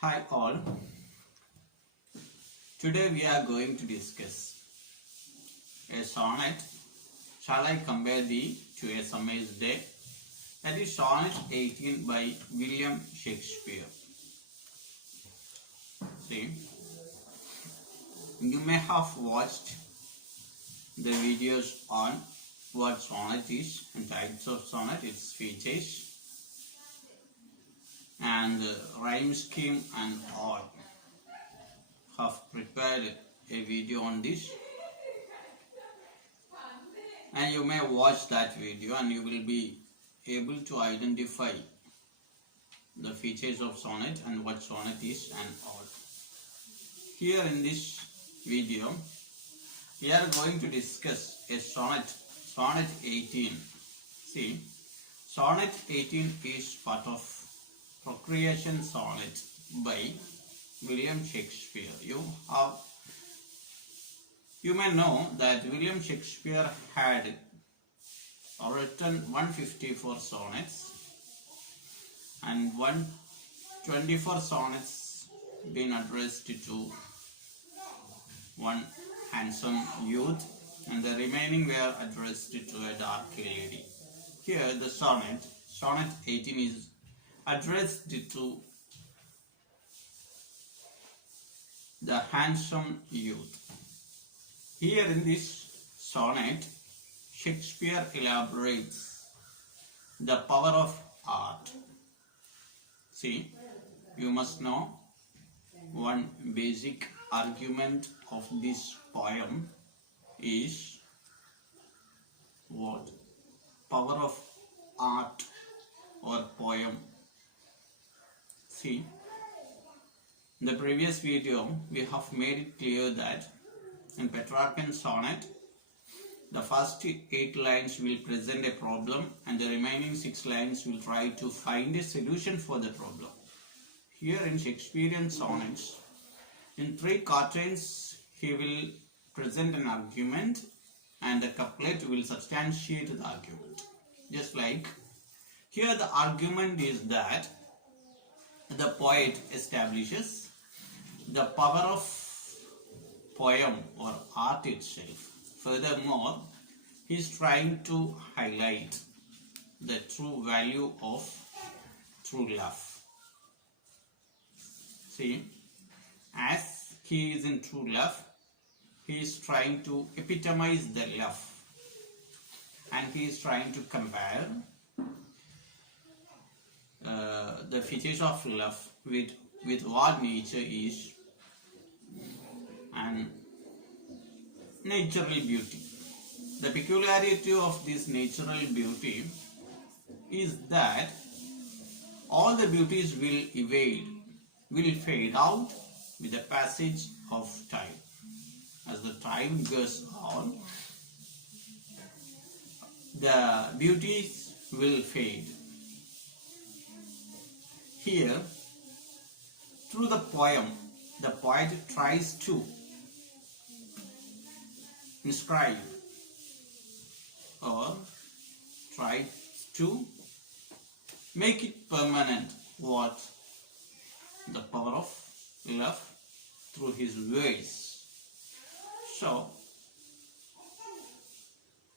Hi all, today we are going to discuss a sonnet. Shall I compare thee to a summer's day? That is Sonnet 18 by William Shakespeare. See, you may have watched the videos on what sonnet is and types of sonnet, its features and rhyme scheme and all. Have prepared a video on this, and you may watch that video and you will be able to identify the features of sonnet and what sonnet is and all. Here in this video we are going to discuss a sonnet 18. See, sonnet 18 is part of Procreation Sonnet by William Shakespeare. You may know that William Shakespeare had written 154 sonnets and 124 sonnets been addressed to one handsome youth, and the remaining were addressed to a dark lady. Here the sonnet 18 is addressed to the handsome youth. Here in this sonnet, Shakespeare elaborates the power of art. See, you must know one basic argument of this poem is what? Power of art or poem. See, in the previous video we have made it clear that in Petrarchan sonnet, the first 8 lines will present a problem and the remaining 6 lines will try to find a solution for the problem. Here in Shakespearean sonnets, in 3 quatrains he will present an argument and the couplet will substantiate the argument. Just like here the argument is that the poet establishes the power of poem or art itself. Furthermore, he is trying to highlight the true value of true love. See, as he is in true love, he is trying to epitomize the love, and he is trying to compare the features of love with what nature is and natural beauty. The peculiarity of this natural beauty is that all the beauties will fade out with the passage of time. As the time goes on, the beauties will fade. Here, through the poem, the poet tries to inscribe or try to make it permanent what the power of love through his words. So,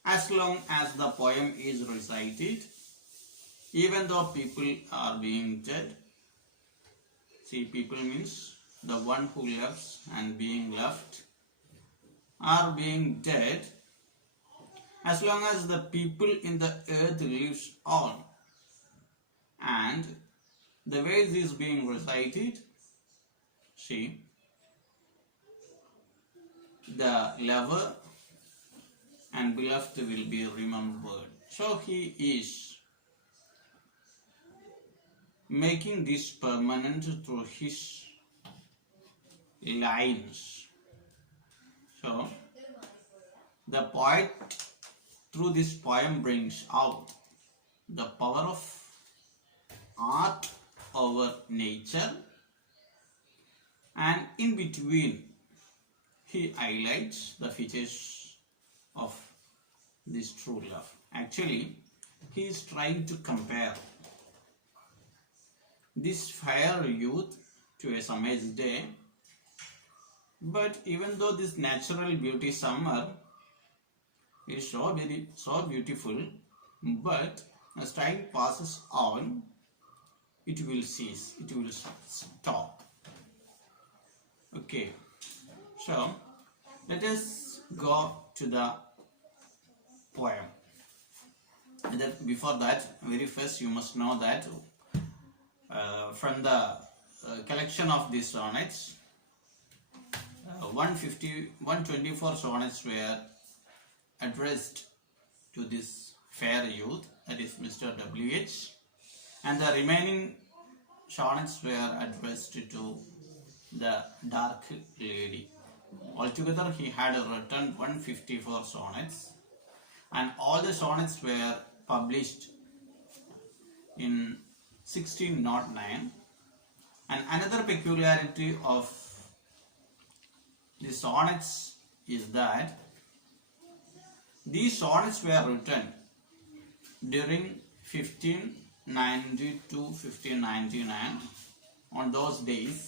as long as the poem is recited, even though people are being dead, see, people means the one who loves and being loved are being dead, as long as the people in the earth lives on and the words is being recited, see, the lover and beloved will be remembered. So he is making this permanent through his lines. So the poet through this poem brings out the power of art over nature, and in between he highlights the features of this true love. Actually, he is trying to compare this fair youth to a summer's day. But even though this natural beauty summer is so beautiful, but as time passes on, it will cease, it will stop. Okay, so let us go to the poem. And then before that, very first you must know that from the collection of these sonnets, 124 sonnets were addressed to this fair youth, that is Mr. W.H., and the remaining sonnets were addressed to the dark lady. Altogether, he had written 154 sonnets, and all the sonnets were published in 1609. And another peculiarity of the sonnets is that these sonnets were written during 1590 to 1599. On those days,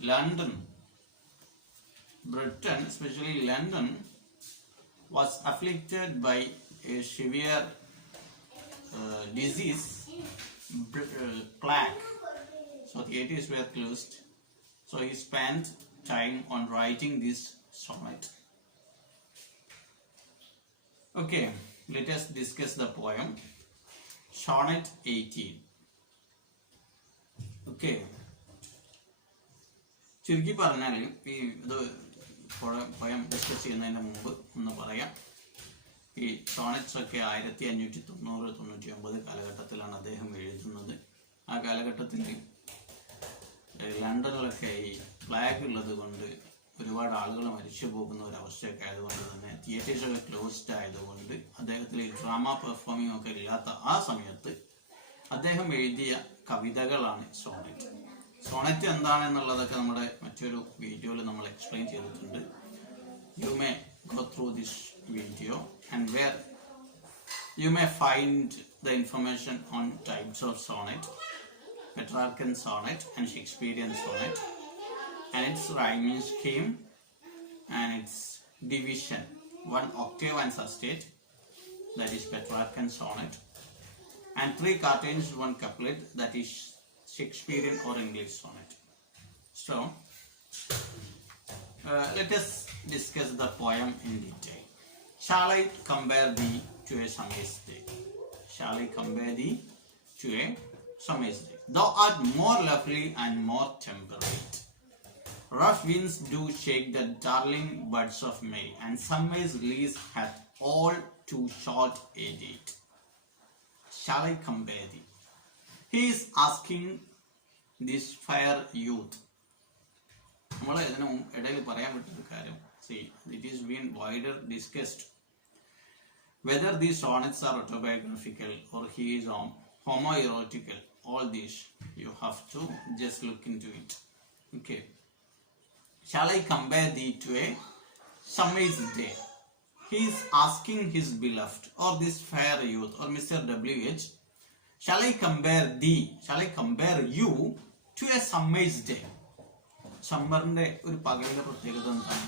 London, Britain, especially London, was afflicted by a severe disease, plague. So theatres were closed. So he spent time on writing this sonnet. Okay, let us discuss the poem. Sonnet 18. Okay. ചുരുക്കി പറഞ്ഞാൽ ഈ ഇത് poem discuss ചെയ്യുന്നതിന് മുമ്പ് ഒന്ന് പറയാം. ഈ സോണറ്റ്സ് ഒക്കെ 1590-99 കാലഘട്ടത്തിലാണ് അദ്ദേഹം എഴുതുന്നത്. ആ കാലഘട്ടത്തിൽ ലണ്ടനിലൊക്കെ ഈ പ്ലാഗ് ഉള്ളത് കൊണ്ട് ഒരുപാട് ആളുകൾ മരിച്ചു പോകുന്ന ഒരവസ്ഥയൊക്കെ ആയതുകൊണ്ട് തന്നെ തിയേറ്റേഴ്സൊക്കെ ക്ലോസ്ഡ് ആയതുകൊണ്ട് അദ്ദേഹത്തിൽ ഡ്രാമ പെർഫോമിംഗ് ഒക്കെ ഇല്ലാത്ത ആ സമയത്ത് അദ്ദേഹം എഴുതിയ കവിതകളാണ് സോണറ്റ്. സോണറ്റ് എന്താണെന്നുള്ളതൊക്കെ നമ്മുടെ മറ്റൊരു വീഡിയോയിൽ നമ്മൾ എക്സ്പ്ലെയിൻ ചെയ്തിട്ടുണ്ട്. You may go through this video and where you may find the information on types of sonnet, Petrarchan sonnet and Shakespearean sonnet, and its rhyming scheme and its division, one octave and sestet, that is Petrarchan sonnet, and 3 quatrains, 1 couplet, that is Shakespearean or English sonnet. So let us discuss the poem in detail. Shall I compare thee to a summer's day? Shall I compare thee to a summer's day? Thou art more lovely and more temperate. Rough winds do shake the darling buds of May, and summer's lease hath all too short a date. Shall I compare thee? He is asking this fair youth. നമ്മൾ ഇതിന് ഇടയിൽ പറയാൻ പറ്റുന്ന കാര്യം, see, it is been wider discussed whether these sonnets are autobiographical or he is homoerotical. All these you have to just look into it. Okay. Shall I compare thee to a summer's day? He is asking his beloved or this fair youth or Mr. W.H. Shall I compare thee? Shall I compare you to a summer's day? സമ്മറിന്റെ ഒരു പകലിന്റെ പ്രത്യേകത എന്താണ്?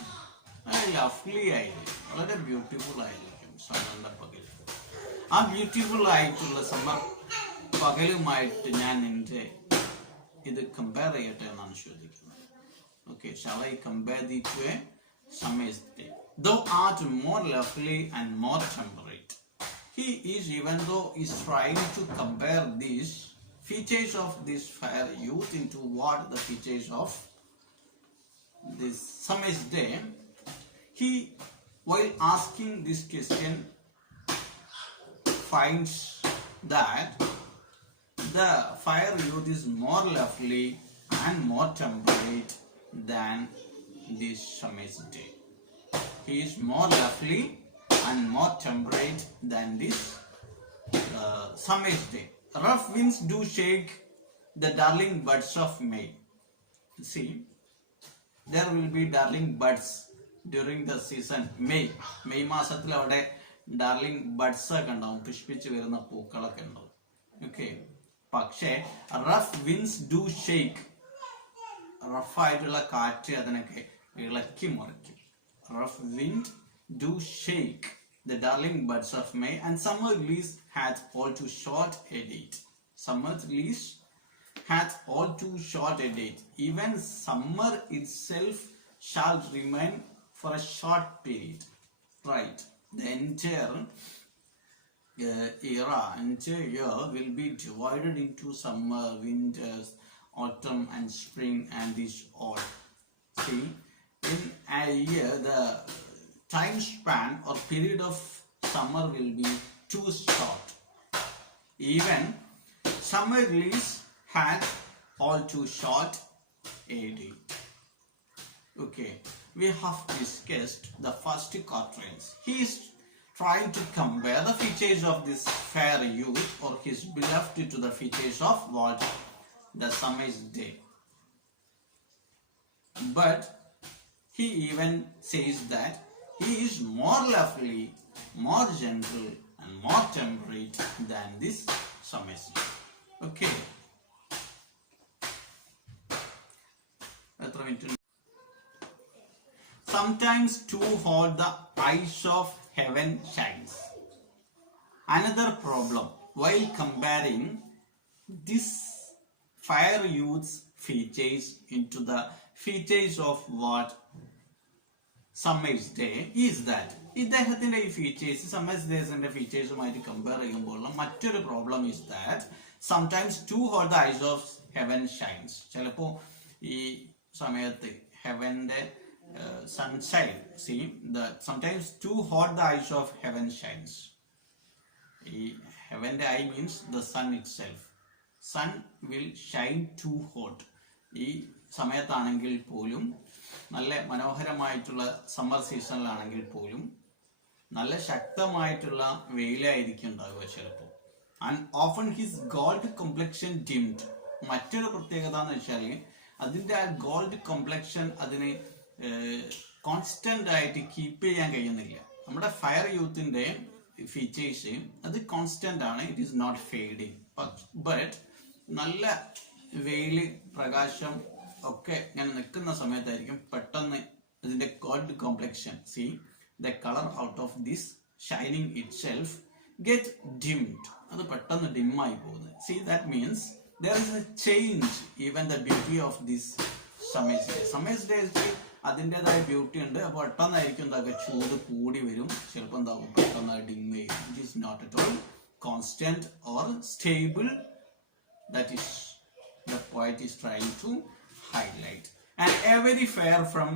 ലവ്ലി ആയിരിക്കും, വളരെ ബ്യൂട്ടിഫുൾ ആയിരിക്കും സമ്മറിന്റെ പകൽ. ആ ബ്യൂട്ടിഫുൾ ആയിട്ടുള്ള സമ്മർ പകലുമായിട്ട് ഞാൻ എൻ്റെ ഇത് കമ്പയർ ചെയ്യട്ടെ എന്നാണ് ചോദിക്കുന്നത്. Okay, shall I compare thee to a summer's day? Thou art more lovely and more temperate. He is, even though is trying to compare these features of this fair youth into what the features of this summer's day, he, while asking this question, finds that the fair youth is more lovely and more temperate than this summer's day. He is more lovely and more temperate than this summer's day. Rough winds do shake the darling buds of May. See, there will be darling buds during the season May. May മാസത്തിൽ അവിടെ darling buds ഒക്കെ ഉണ്ടാവും, പുഷ്പിച്ച് വരുന്ന പൂക്കളൊക്കെ ഉണ്ടാവും. ഓക്കെ, പക്ഷേ rough winds do shake. റഫായിട്ടുള്ള കാറ്റ് അതിനൊക്കെ ഇളക്കി മറിക്കും. Rough wind do shake the darling buds of May, and summer leaves hath all too short a date. Summer leaves hath all too short a date. Even summer itself shall remain for a short period. Right. The entire year will be divided into summer, winters, autumn and spring, and this all. See, in a year, the time span or period of summer will be too short. Even summer leaves had all too short a day. Okay, we have discussed the first quatrains. He is trying to compare the features of this fair youth or his beloved to the features of what? The summer's day. But he even says that he is more lovely, more gentle, and more temperate than this summer's day. Okay. Sometimes too hot the eyes of heaven shines. Another problem while comparing this fair youth's features into the features of what? Summer's day is that ഇദ്ദേഹത്തിന്റെ ഈ features summer's ഡേസിന്റെ ഫീച്ചേഴ്സുമായിട്ട് compare ചെയ്യുമ്പോഴുള്ള മറ്റൊരു problem is that sometimes too hot the eyes of heaven shines. ചിലപ്പോൾ ഈ സമയത്ത് ഹെവന്റെ sunshine see the sometimes too hot the eyes of heaven shines. ഈ ഹെവന്റെ I means the sun itself. Sun will shine too hot. ഈ സമയത്താണെങ്കിൽ പോലും, നല്ല മനോഹരമായിട്ടുള്ള സമ്മർ സീസണിലാണെങ്കിൽ പോലും നല്ല ശക്തമായിട്ടുള്ള വെയിലായിരിക്കും ഉണ്ടാവുക ചിലപ്പോൾ. And often his gold complexion dimmed. മറ്റൊരു പ്രത്യേകത എന്ന് വെച്ചാൽ അതിന്റെ ആ ഗോൾഡ് കോംപ്ലക്ഷൻ അതിന് കോൺസ്റ്റന്റ് ആയിട്ട് കീപ്പ് ചെയ്യാൻ കഴിയുന്നില്ല. നമ്മുടെ ഫയർ യൂത്തിന്റെ ഫീച്ചേഴ്സ് അത് കോൺസ്റ്റന്റ് ആണ്, it is not fading. But നല്ല വെയില് പ്രകാശം ഒക്കെ ഇങ്ങനെ നിൽക്കുന്ന സമയത്തായിരിക്കും പെട്ടെന്ന് ഇതിന്റെ gold complexion see the colour out of this shining itself get dimmed. അത് പെട്ടെന്ന് ഡിമ്മായി പോകുന്നത്. See that means there is a change even the beauty of this summer's day. Summer's ഡേക്ക് അതിൻ്റെതായ ബ്യൂട്ടി ഉണ്ട്. അപ്പോൾ പെട്ടെന്നായിരിക്കും എന്താക്കുക, ചൂട് കൂടി വരും, ചിലപ്പോൾ എന്താകും പെട്ടെന്ന് ഡിം ചെയ്യും. It is not at all constant or stable. That is the poet is trying to highlight. And every fair from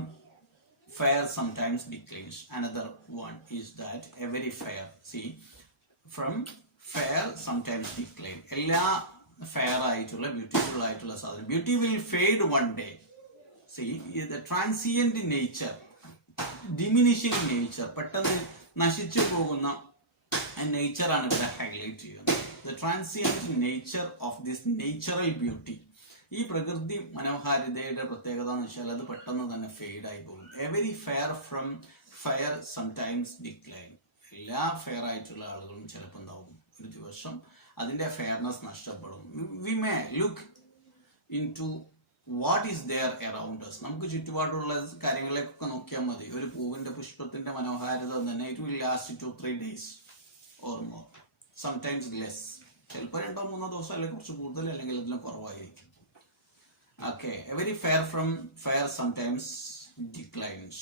fair sometimes declines. Another one is that every fair, see, from fair sometimes decline. Ella fair ആയിട്ടുള്ള ബ്യൂട്ടിഫുൾ ആയിട്ടുള്ള സാധനം, beauty will fade one day. See, the transient nature, diminishing nature, പെട്ടെന്ന് നശിച്ചു പോകുന്ന നേച്ചർ ആണ് ഇവിടെ ഹൈലൈറ്റ് ചെയ്യുന്നത്. The transient nature of this natural beauty. ഈ പ്രകൃതി മനോഹാരിതയുടെ പ്രത്യേകത എന്ന് വെച്ചാൽ അത് പെട്ടെന്ന് തന്നെ ഫെയ്ഡ് ആയി പോകും. Every fair from fair sometimes decline. എല്ലാ ഫെയർ ആയിട്ടുള്ള ആളുകളും ചിലപ്പോൾ എന്താവും, ഒരു ദിവസം അതിന്റെ ഫെയർനെസ് നഷ്ടപ്പെടും. We may look into what is there around us. നമുക്ക് ചുറ്റുപാടുള്ള കാര്യങ്ങളിലേക്കൊക്കെ നോക്കിയാൽ മതി. ഒരു പൂവിന്റെ പുഷ്പത്തിന്റെ മനോഹാരിത തന്നെ it will last 2-3 days or more, sometimes less. ചിലപ്പോൾ 2-3 ദിവസം അല്ലെങ്കിൽ കുറച്ച് കൂടുതൽ, അല്ലെങ്കിൽ അതിലും കുറവായിരിക്കും. Okay, every fair from fair sometimes declines.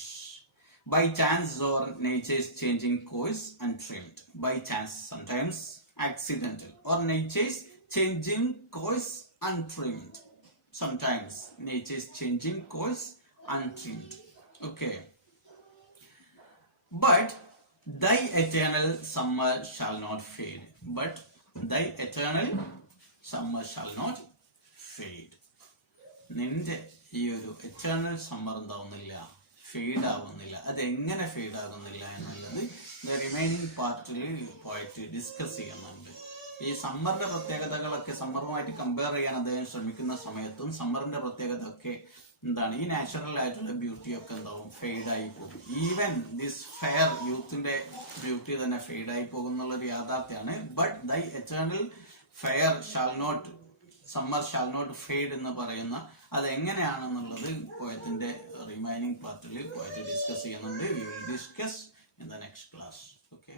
By chance or nature's changing course untrimmed. By chance, sometimes accidental, or nature's changing course untrimmed. Sometimes nature's changing course untrimmed. Okay. But thy eternal summer shall not fade. But thy eternal summer shall not fade. നിന്റെ ഈ ഒരു eternal summer എന്താവുന്നില്ല, ഫെയ്ഡ് ആവുന്നില്ല. അതെങ്ങനെ ഫെയ്ഡ് ആകുന്നില്ല എന്നുള്ളത് റിമൈനിങ് പാർട്ടിൽ പോയിട്ട് ഡിസ്കസ് ചെയ്യുന്നുണ്ട്. ഈ സമ്മറിന്റെ പ്രത്യേകതകളൊക്കെ സമ്മറുമായിട്ട് കമ്പയർ ചെയ്യാൻ അദ്ദേഹം ശ്രമിക്കുന്ന സമയത്തും സമ്മറിന്റെ പ്രത്യേകത ഒക്കെ എന്താണ്, ഈ നാച്ചുറൽ ആയിട്ടുള്ള ബ്യൂട്ടി ഒക്കെ എന്താവും, ഫെയ്ഡ് ആയി പോകും. ഈവൻ ദിസ് ഫെയർ യൂത്തിന്റെ ബ്യൂട്ടി തന്നെ ഫെയ്ഡ് ആയി പോകുന്നുള്ളൊരു യാഥാർത്ഥ്യമാണ്. But thy eternal fair shall not summer shall not fade എന്ന് പറയുന്ന അതെങ്ങനെയാണെന്നുള്ളത് പോയത്തിന്റെ റിമൈനിങ് പാർട്ടിൽ പോയറ്റ് ഡിസ്കസ് ചെയ്യുന്നുണ്ട്. We will discuss in the next class. Okay.